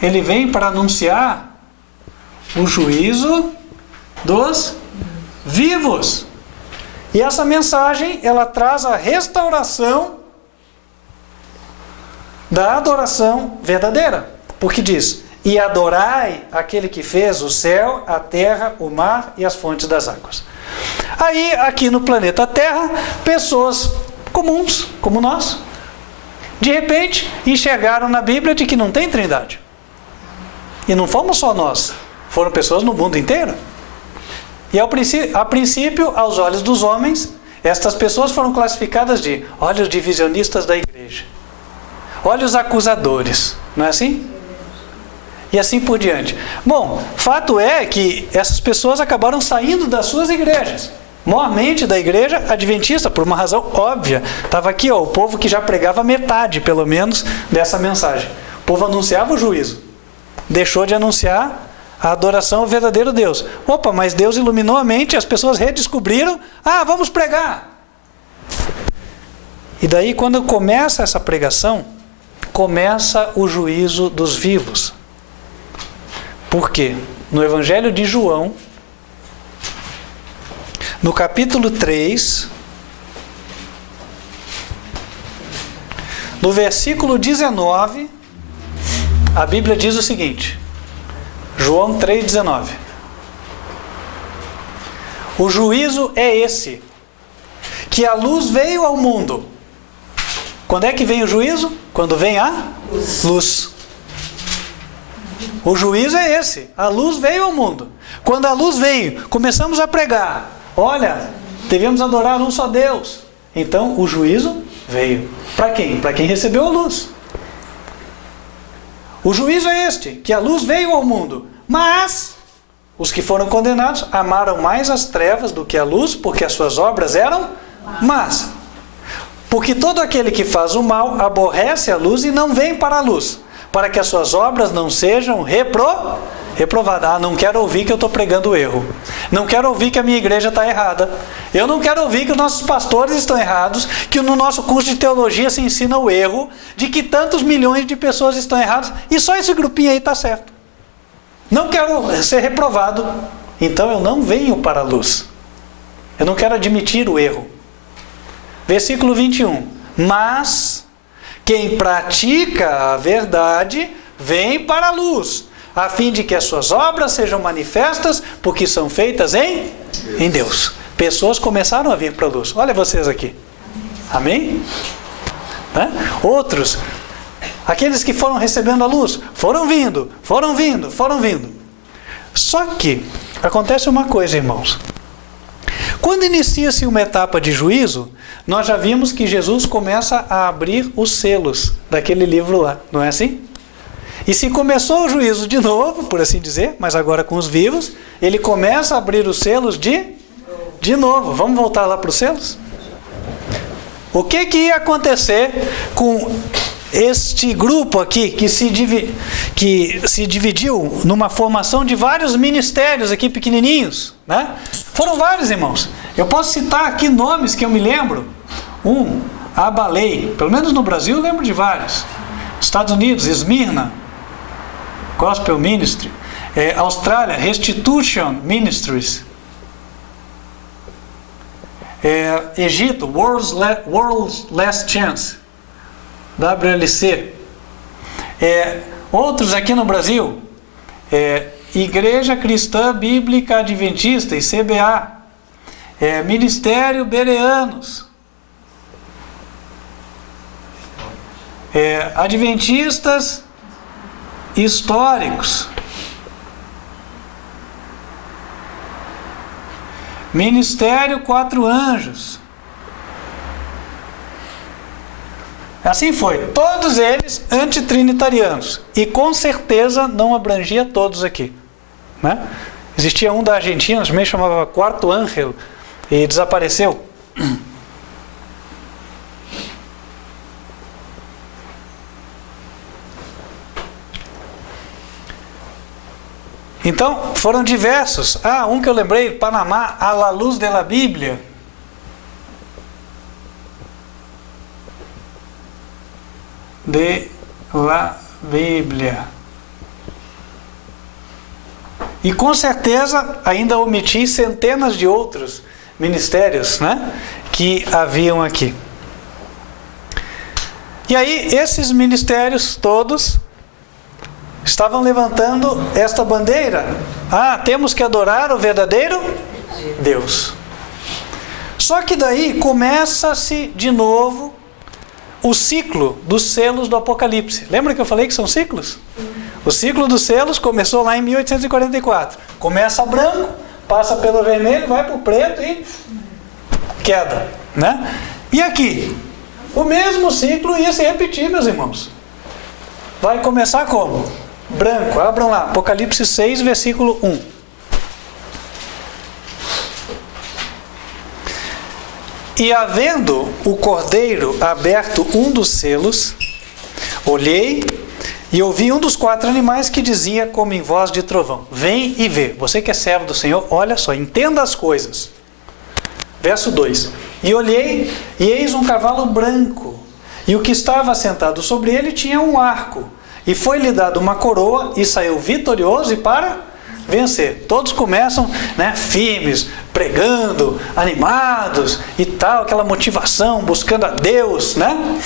ele vem para anunciar o juízo dos vivos. E essa mensagem, ela traz a restauração da adoração verdadeira. Porque diz: e adorai aquele que fez o céu, a terra, o mar e as fontes das águas. Aí, aqui no planeta Terra, pessoas comuns, como nós, de repente, enxergaram na Bíblia de que não tem trindade. E não fomos só nós, foram pessoas no mundo inteiro. E a princípio, aos olhos dos homens, estas pessoas foram classificadas de: olha os divisionistas da igreja, olha os acusadores, não é assim? E assim por diante. Bom, fato é que essas pessoas acabaram saindo das suas igrejas. Maiormente da igreja adventista, por uma razão óbvia. Estava aqui, ó, o povo que já pregava metade, pelo menos, dessa mensagem. O povo anunciava o juízo. Deixou de anunciar a adoração ao verdadeiro Deus. Opa, mas Deus iluminou a mente, as pessoas redescobriram. Ah, vamos pregar. E daí, quando começa essa pregação, começa o juízo dos vivos. Por quê? No Evangelho de João, no capítulo 3, no versículo 19, a Bíblia diz o seguinte, João 3,19: o juízo é esse, que a luz veio ao mundo. Quando é que vem o juízo? Quando vem a luz. O juízo é esse, a luz veio ao mundo. Quando a luz veio, começamos a pregar: olha, devemos adorar um só Deus. Então o juízo veio. Para quem? Para quem recebeu a luz. O juízo é este, que a luz veio ao mundo. Mas os que foram condenados amaram mais as trevas do que a luz, porque as suas obras eram más. Porque todo aquele que faz o mal aborrece a luz e não vem para a luz, para que as suas obras não sejam reprovadas. Ah, não quero ouvir que eu estou pregando o erro. Não quero ouvir que a minha igreja está errada. Eu não quero ouvir que os nossos pastores estão errados, que no nosso curso de teologia se ensina o erro, de que tantos milhões de pessoas estão erradas, e só esse grupinho aí está certo. Não quero ser reprovado, então eu não venho para a luz. Eu não quero admitir o erro. Versículo 21. Mas quem pratica a verdade vem para a luz, a fim de que as suas obras sejam manifestas, porque são feitas em Deus. Pessoas começaram a vir para a luz. Olha vocês aqui. Amém? Outros, aqueles que foram recebendo a luz, foram vindo. Só que acontece uma coisa, irmãos. Quando inicia-se uma etapa de juízo, nós já vimos que Jesus começa a abrir os selos daquele livro lá, não é assim? E se começou o juízo de novo, por assim dizer, mas agora com os vivos, ele começa a abrir os selos de novo. Vamos voltar lá para os selos? O que ia acontecer com este grupo aqui, que se dividiu numa formação de vários ministérios aqui pequenininhos, né? Foram vários, irmãos. Eu posso citar aqui nomes que eu me lembro. Abalei, pelo menos no Brasil eu lembro de vários. Estados Unidos, Esmirna, Gospel Ministry. Austrália, Restitution Ministries. Egito, World's Last Chance, WLC. Outros aqui no Brasil, Igreja Cristã Bíblica Adventista, ICBA, Ministério Bereanos, Adventistas Históricos, Ministério Quatro Anjos. Assim foi. Todos eles antitrinitarianos. E com certeza não abrangia todos aqui, né? Existia um da Argentina, também chamava Quarto Ángel, e desapareceu. Então, foram diversos. Um que eu lembrei, Panamá, a la luz de la Bíblia. de la Bíblia. E com certeza ainda omiti centenas de outros ministérios, né, que haviam aqui. E aí esses ministérios todos estavam levantando esta bandeira. Temos que adorar o verdadeiro Deus. Só que daí começa-se de novo o ciclo dos selos do Apocalipse. Lembra que eu falei que são ciclos? O ciclo dos selos começou lá em 1844. Começa branco, passa pelo vermelho, vai para o preto e queda, né? E aqui, o mesmo ciclo ia se repetir, meus irmãos. Vai começar como? Branco. Abram lá, Apocalipse 6, versículo 1. E havendo o cordeiro aberto um dos selos, olhei e ouvi um dos 4 animais que dizia como em voz de trovão: vem e vê. Você que é servo do Senhor, olha só, entenda as coisas. Verso 2. E olhei, e eis um cavalo branco, e o que estava sentado sobre ele tinha um arco, e foi-lhe dado uma coroa, e saiu vitorioso e para vencer. Todos começam, né, firmes, pregando, animados e tal, aquela motivação, buscando a Deus, né?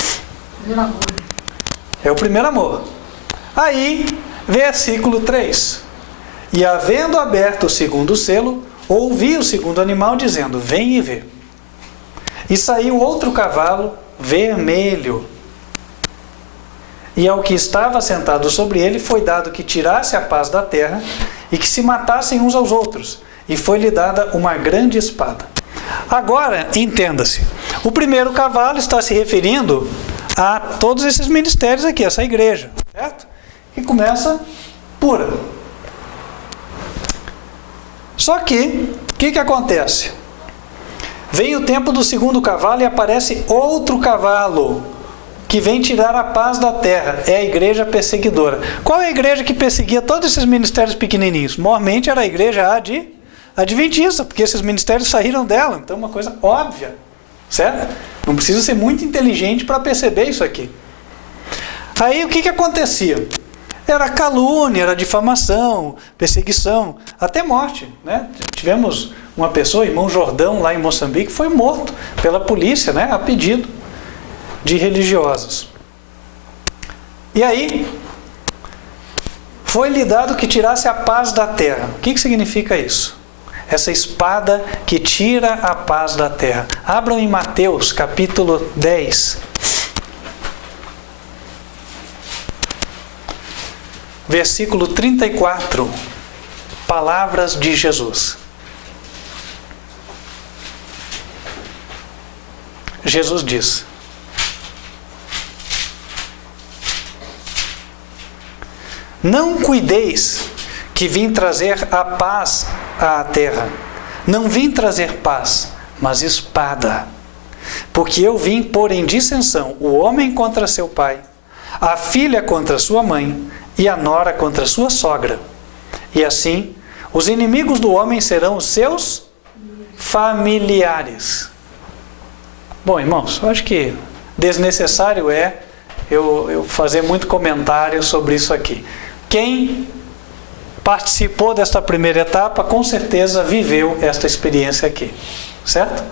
É o primeiro amor. Aí, versículo 3. E havendo aberto o segundo selo, ouvi o segundo animal dizendo: vem e vê. E saiu outro cavalo vermelho, e ao que estava sentado sobre ele foi dado que tirasse a paz da terra e que se matassem uns aos outros, e foi-lhe dada uma grande espada. Agora, entenda-se, o primeiro cavalo está se referindo a todos esses ministérios aqui, essa igreja, certo? Que começa pura. Só que, o que acontece? Vem o tempo do segundo cavalo e aparece outro cavalo que vem tirar a paz da terra. É a igreja perseguidora. Qual é a igreja que perseguia todos esses ministérios pequenininhos? Mormente era a igreja adventista, porque esses ministérios saíram dela. Então, uma coisa óbvia, certo? Não precisa ser muito inteligente para perceber isso aqui. Aí, o que acontecia? Era calúnia, era difamação, perseguição, até morte, né? Tivemos uma pessoa, irmão Jordão, lá em Moçambique, foi morto pela polícia, né, a pedido de religiosos. E aí, foi-lhe dado que tirasse a paz da terra. O que significa isso? Essa espada que tira a paz da terra. Abram em Mateus, capítulo 10. Versículo 34. Palavras de Jesus. Jesus diz: não cuideis que vim trazer a paz à terra. Não vim trazer paz, mas espada. Porque eu vim pôr em dissensão o homem contra seu pai, a filha contra sua mãe, e a nora contra sua sogra. E assim, os inimigos do homem serão os seus familiares. Bom, irmãos, eu acho que desnecessário é eu fazer muito comentário sobre isso aqui. Quem participou desta primeira etapa, com certeza viveu esta experiência aqui, certo?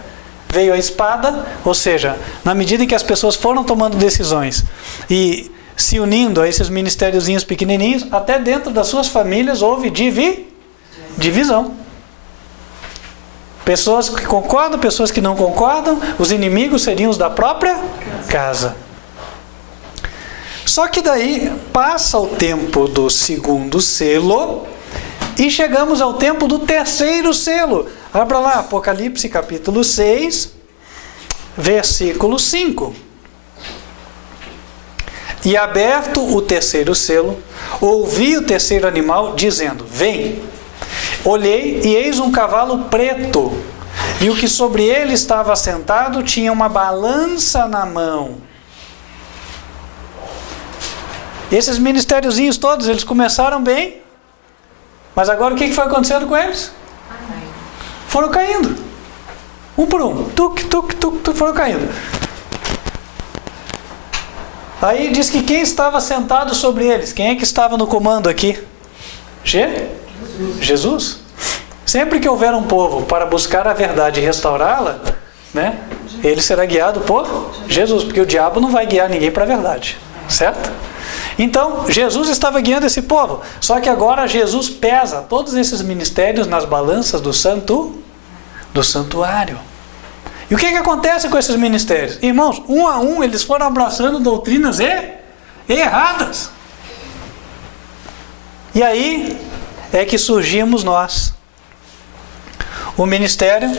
Veio a espada, ou seja, na medida em que as pessoas foram tomando decisões e se unindo a esses ministériozinhos pequenininhos, até dentro das suas famílias houve divisão. Pessoas que concordam, pessoas que não concordam, os inimigos seriam os da própria casa. Só que daí passa o tempo do segundo selo e chegamos ao tempo do terceiro selo. Abra lá, Apocalipse capítulo 6, versículo 5. E aberto o terceiro selo, ouvi o terceiro animal dizendo: vem. Olhei e eis um cavalo preto, e o que sobre ele estava assentado tinha uma balança na mão. Esses ministériozinhos todos, eles começaram bem, mas agora o que foi acontecendo com eles? Foram caindo, um por um, foram caindo. Aí diz que quem estava sentado sobre eles? Quem é que estava no comando aqui? Jesus. Sempre que houver um povo para buscar a verdade e restaurá-la, né, ele será guiado por Jesus, porque o diabo não vai guiar ninguém para a verdade, certo? Então, Jesus estava guiando esse povo, só que agora Jesus pesa todos esses ministérios nas balanças do santuário. E o que acontece com esses ministérios? Irmãos, um a um eles foram abraçando doutrinas erradas. E aí é que surgimos nós. O ministério,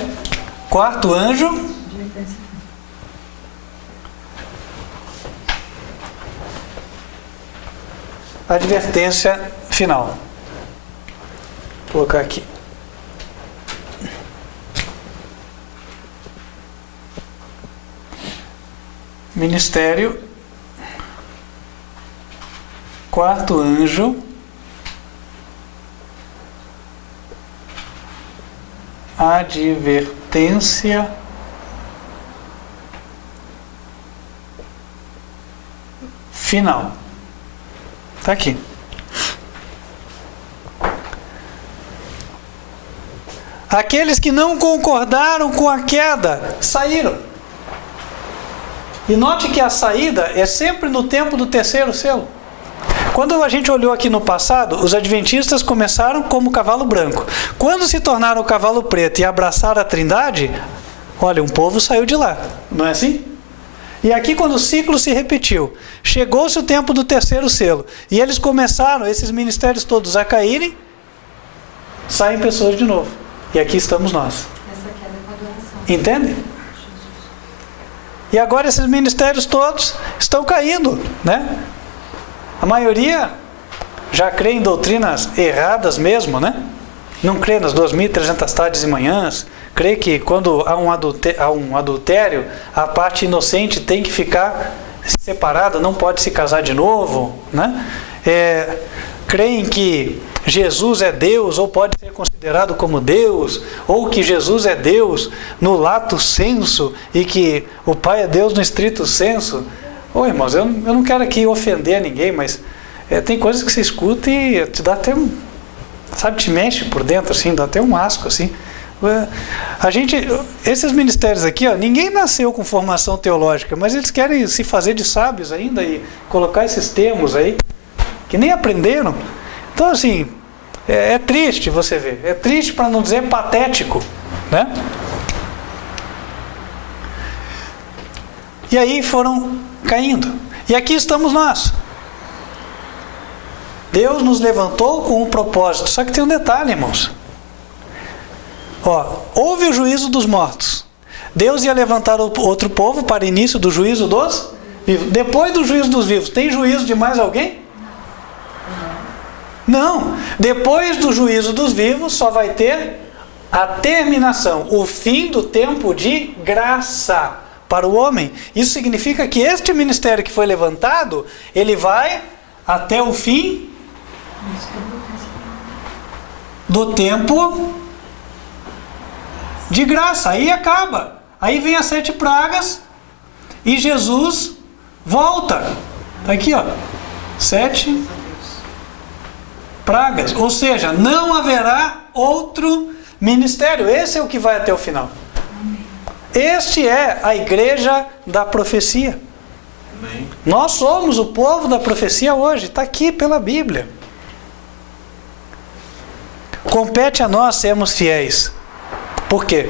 quarto anjo, advertência final. Vou colocar aqui. Ministério, quarto anjo, advertência final. Está aqui. Aqueles que não concordaram com a queda saíram. E note que a saída é sempre no tempo do terceiro selo. Quando a gente olhou aqui no passado, os adventistas começaram como cavalo branco. Quando se tornaram o cavalo preto e abraçaram a Trindade, olha, um povo saiu de lá. Não é assim? E aqui quando o ciclo se repetiu, chegou-se o tempo do terceiro selo. E eles começaram, esses ministérios todos, a caírem, saem pessoas de novo. E aqui estamos nós. Essa queda é com adoração. Entende? E agora esses ministérios todos estão caindo, né? A maioria já crê em doutrinas erradas mesmo, né? Não crê nas 2.300 tardes e manhãs. Crê que quando há um adultério, a parte inocente tem que ficar separada, não pode se casar de novo, né? Creem que Jesus é Deus, ou pode ser considerado como Deus, ou que Jesus é Deus no lato sensu e que o Pai é Deus no estrito sensu. Ô irmãos, eu não quero aqui ofender ninguém, mas tem coisas que você escuta e te dá até sabe, te mexe por dentro, assim, dá até um asco, assim. Esses ministérios aqui, ó, ninguém nasceu com formação teológica, mas eles querem se fazer de sábios ainda e colocar esses termos aí, que nem aprenderam. Então, assim, é triste você ver. É triste, para não dizer patético, né? E aí foram caindo. E aqui estamos nós. Deus nos levantou com um propósito. Só que tem um detalhe, irmãos. Houve o juízo dos mortos. Deus ia levantar outro povo para início do juízo dos vivos. Depois do juízo dos vivos, tem juízo de mais alguém? Não. Depois do juízo dos vivos, só vai ter a terminação, o fim do tempo de graça para o homem. Isso significa que este ministério que foi levantado, ele vai até o fim do tempo de graça. Aí acaba. Aí vem as 7 pragas e Jesus volta. Está aqui, ó. 7 pragas. Ou seja, não haverá outro ministério. Esse é o que vai até o final. Este é a igreja da profecia. Amém. Nós somos o povo da profecia hoje. Está aqui pela Bíblia. Compete a nós sermos fiéis. Por quê?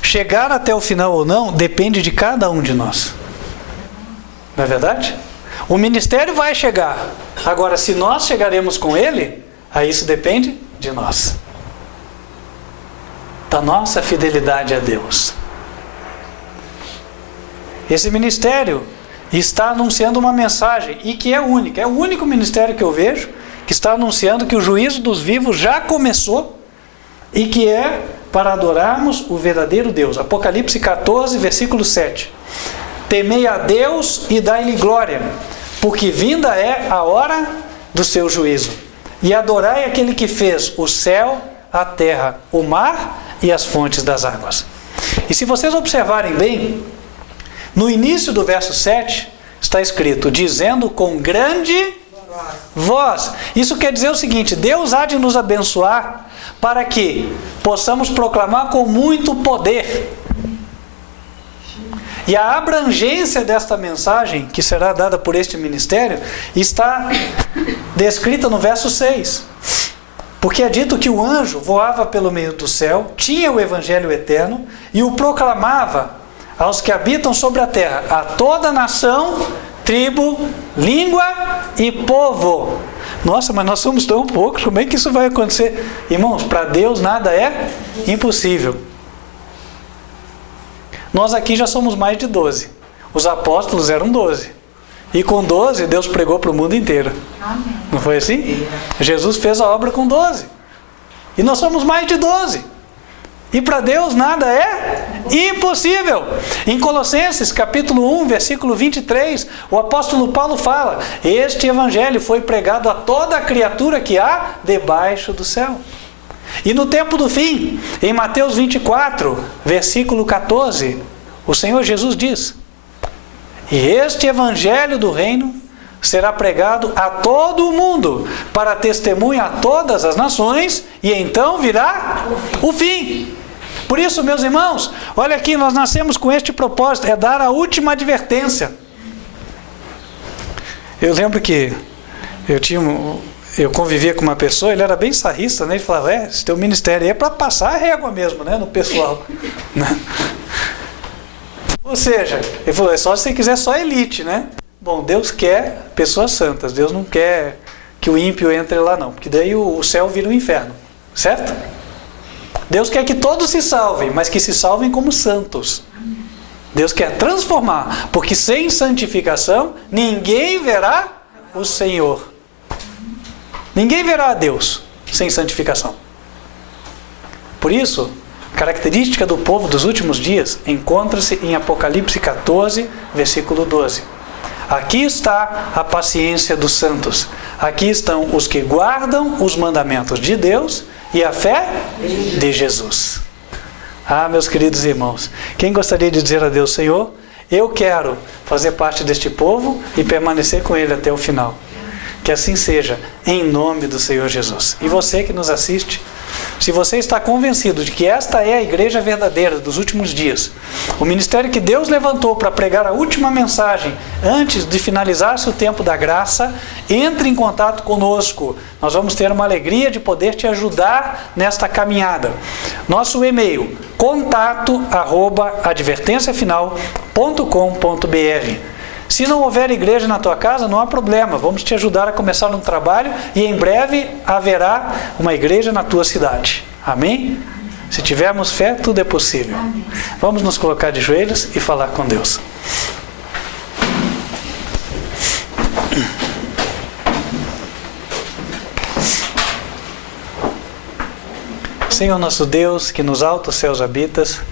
Chegar até o final ou não depende de cada um de nós. Não é verdade? O ministério vai chegar. Agora, se nós chegaremos com ele, aí isso depende de nós. Da nossa fidelidade a Deus. Esse ministério está anunciando uma mensagem, e que é única. É o único ministério que eu vejo que está anunciando que o juízo dos vivos já começou e que é para adorarmos o verdadeiro Deus. Apocalipse 14, versículo 7. Temei a Deus e dai-lhe glória, porque vinda é a hora do seu juízo. E adorai aquele que fez o céu, a terra, o mar e as fontes das águas. E se vocês observarem bem, No início do verso 7, está escrito, dizendo com grande voz. Isso quer dizer o seguinte, Deus há de nos abençoar para que possamos proclamar com muito poder. E a abrangência desta mensagem, que será dada por este ministério, está descrita no verso 6. Porque é dito que o anjo voava pelo meio do céu, tinha o evangelho eterno e o proclamava aos que habitam sobre a terra, a toda nação, tribo, língua e povo. Nossa, mas nós somos tão poucos, como é que isso vai acontecer? Irmãos, para Deus nada é impossível. Nós aqui já somos mais de 12. Os apóstolos eram 12. E com 12 Deus pregou para o mundo inteiro. Amém. Não foi assim? Jesus fez a obra com 12. E nós somos mais de 12. E para Deus nada é impossível. Em Colossenses capítulo 1, versículo 23, o apóstolo Paulo fala: este evangelho foi pregado a toda a criatura que há debaixo do céu. E no tempo do fim, em Mateus 24, versículo 14, o Senhor Jesus diz: e este evangelho do reino será pregado a todo o mundo, para testemunha a todas as nações, e então virá o fim. Por isso, meus irmãos, olha aqui, nós nascemos com este propósito, é dar a última advertência. Eu lembro que eu convivia com uma pessoa, ele era bem sarrista, né? Ele falava, esse teu ministério aí é para passar a régua mesmo, né? No pessoal. Ou seja, ele falou, é só se você quiser só elite, né? Bom, Deus quer pessoas santas, Deus não quer que o ímpio entre lá não, porque daí o céu vira um inferno, certo? Deus quer que todos se salvem, mas que se salvem como santos. Deus quer transformar, porque sem santificação ninguém verá o Senhor. Ninguém verá a Deus sem santificação. Por isso, a característica do povo dos últimos dias encontra-se em Apocalipse 14, versículo 12. Aqui está a paciência dos santos. Aqui estão os que guardam os mandamentos de Deus e a fé de Jesus. Ah, meus queridos irmãos, quem gostaria de dizer a Deus, Senhor, eu quero fazer parte deste povo e permanecer com ele até o final. Que assim seja, em nome do Senhor Jesus. E você que nos assiste, se você está convencido de que esta é a igreja verdadeira dos últimos dias, o ministério que Deus levantou para pregar a última mensagem antes de finalizar-se o tempo da graça, entre em contato conosco. Nós vamos ter uma alegria de poder te ajudar nesta caminhada. Nosso e-mail, contato@advertenciafinal.com.br. Se não houver igreja na tua casa, não há problema. Vamos te ajudar a começar um trabalho e em breve haverá uma igreja na tua cidade. Amém? Se tivermos fé, tudo é possível. Vamos nos colocar de joelhos e falar com Deus. Senhor nosso Deus, que nos altos céus habitas,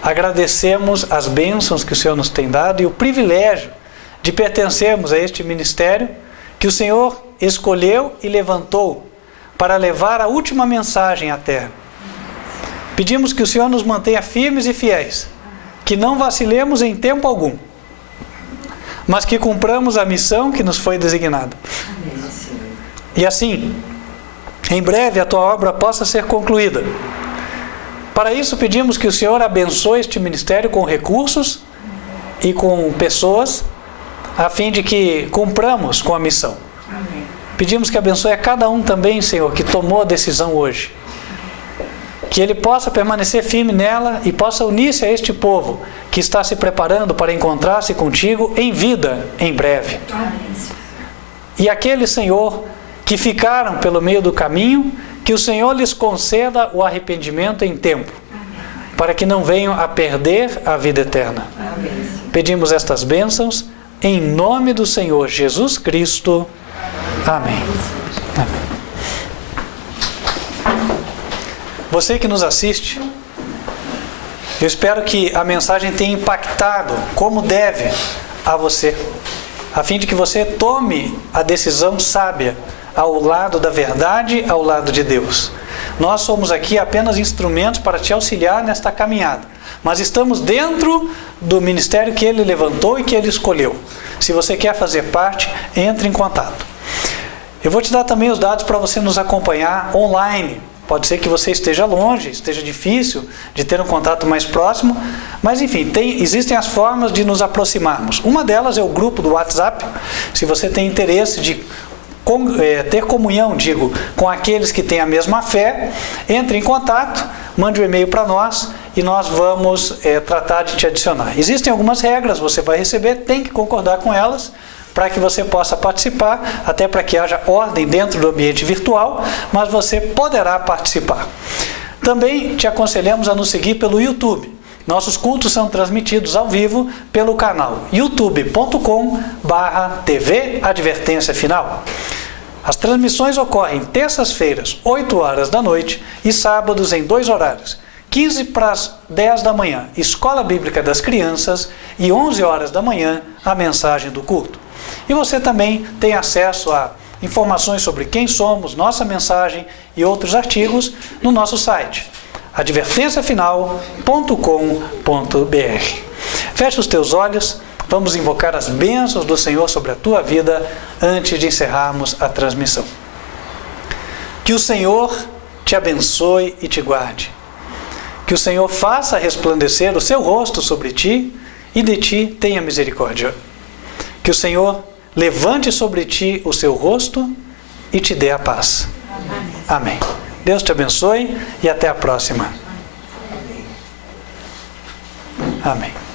agradecemos as bênçãos que o Senhor nos tem dado e o privilégio de pertencermos a este ministério que o Senhor escolheu e levantou para levar a última mensagem à terra. Pedimos que o Senhor nos mantenha firmes e fiéis, que não vacilemos em tempo algum, mas que cumpramos a missão que nos foi designada. E assim, em breve a tua obra possa ser concluída. Para isso pedimos que o Senhor abençoe este ministério com recursos e com pessoas, a fim de que cumpramos com a missão. Amém. Pedimos que abençoe a cada um também, Senhor, que tomou a decisão hoje. Que ele possa permanecer firme nela e possa unir-se a este povo que está se preparando para encontrar-se contigo em vida em breve. Amém. E aqueles, Senhor, que ficaram pelo meio do caminho, que o Senhor lhes conceda o arrependimento em tempo, para que não venham a perder a vida eterna. Amém. Pedimos estas bênçãos em nome do Senhor Jesus Cristo. Amém. Amém. Você que nos assiste, eu espero que a mensagem tenha impactado como deve a você, a fim de que você tome a decisão sábia ao lado da verdade, ao lado de Deus. Nós somos aqui apenas instrumentos para te auxiliar nesta caminhada. Mas estamos dentro do ministério que Ele levantou e que Ele escolheu. Se você quer fazer parte, entre em contato. Eu vou te dar também os dados para você nos acompanhar online. Pode ser que você esteja longe, esteja difícil de ter um contato mais próximo, mas enfim, existem as formas de nos aproximarmos. Uma delas é o grupo do WhatsApp. Se você tem interesse de ter comunhão, com aqueles que têm a mesma fé, entre em contato, mande um e-mail para nós e nós vamos tratar de te adicionar. Existem algumas regras, você vai receber, tem que concordar com elas, para que você possa participar, até para que haja ordem dentro do ambiente virtual, mas você poderá participar. Também te aconselhamos a nos seguir pelo YouTube. Nossos cultos são transmitidos ao vivo pelo canal youtube.com/TV Advertência Final. As transmissões ocorrem terças-feiras, 8 horas da noite, e sábados em 2 horários. 15 para as 10 da manhã, Escola Bíblica das Crianças, e 11 horas da manhã, a mensagem do culto. E você também tem acesso a informações sobre quem somos, nossa mensagem e outros artigos no nosso site, advertenciafinal.com.br. Feche os teus olhos, vamos invocar as bênçãos do Senhor sobre a tua vida antes de encerrarmos a transmissão. Que o Senhor te abençoe e te guarde. Que o Senhor faça resplandecer o seu rosto sobre ti e de ti tenha misericórdia. Que o Senhor levante sobre ti o seu rosto e te dê a paz. Amém. Deus te abençoe e até a próxima. Amém.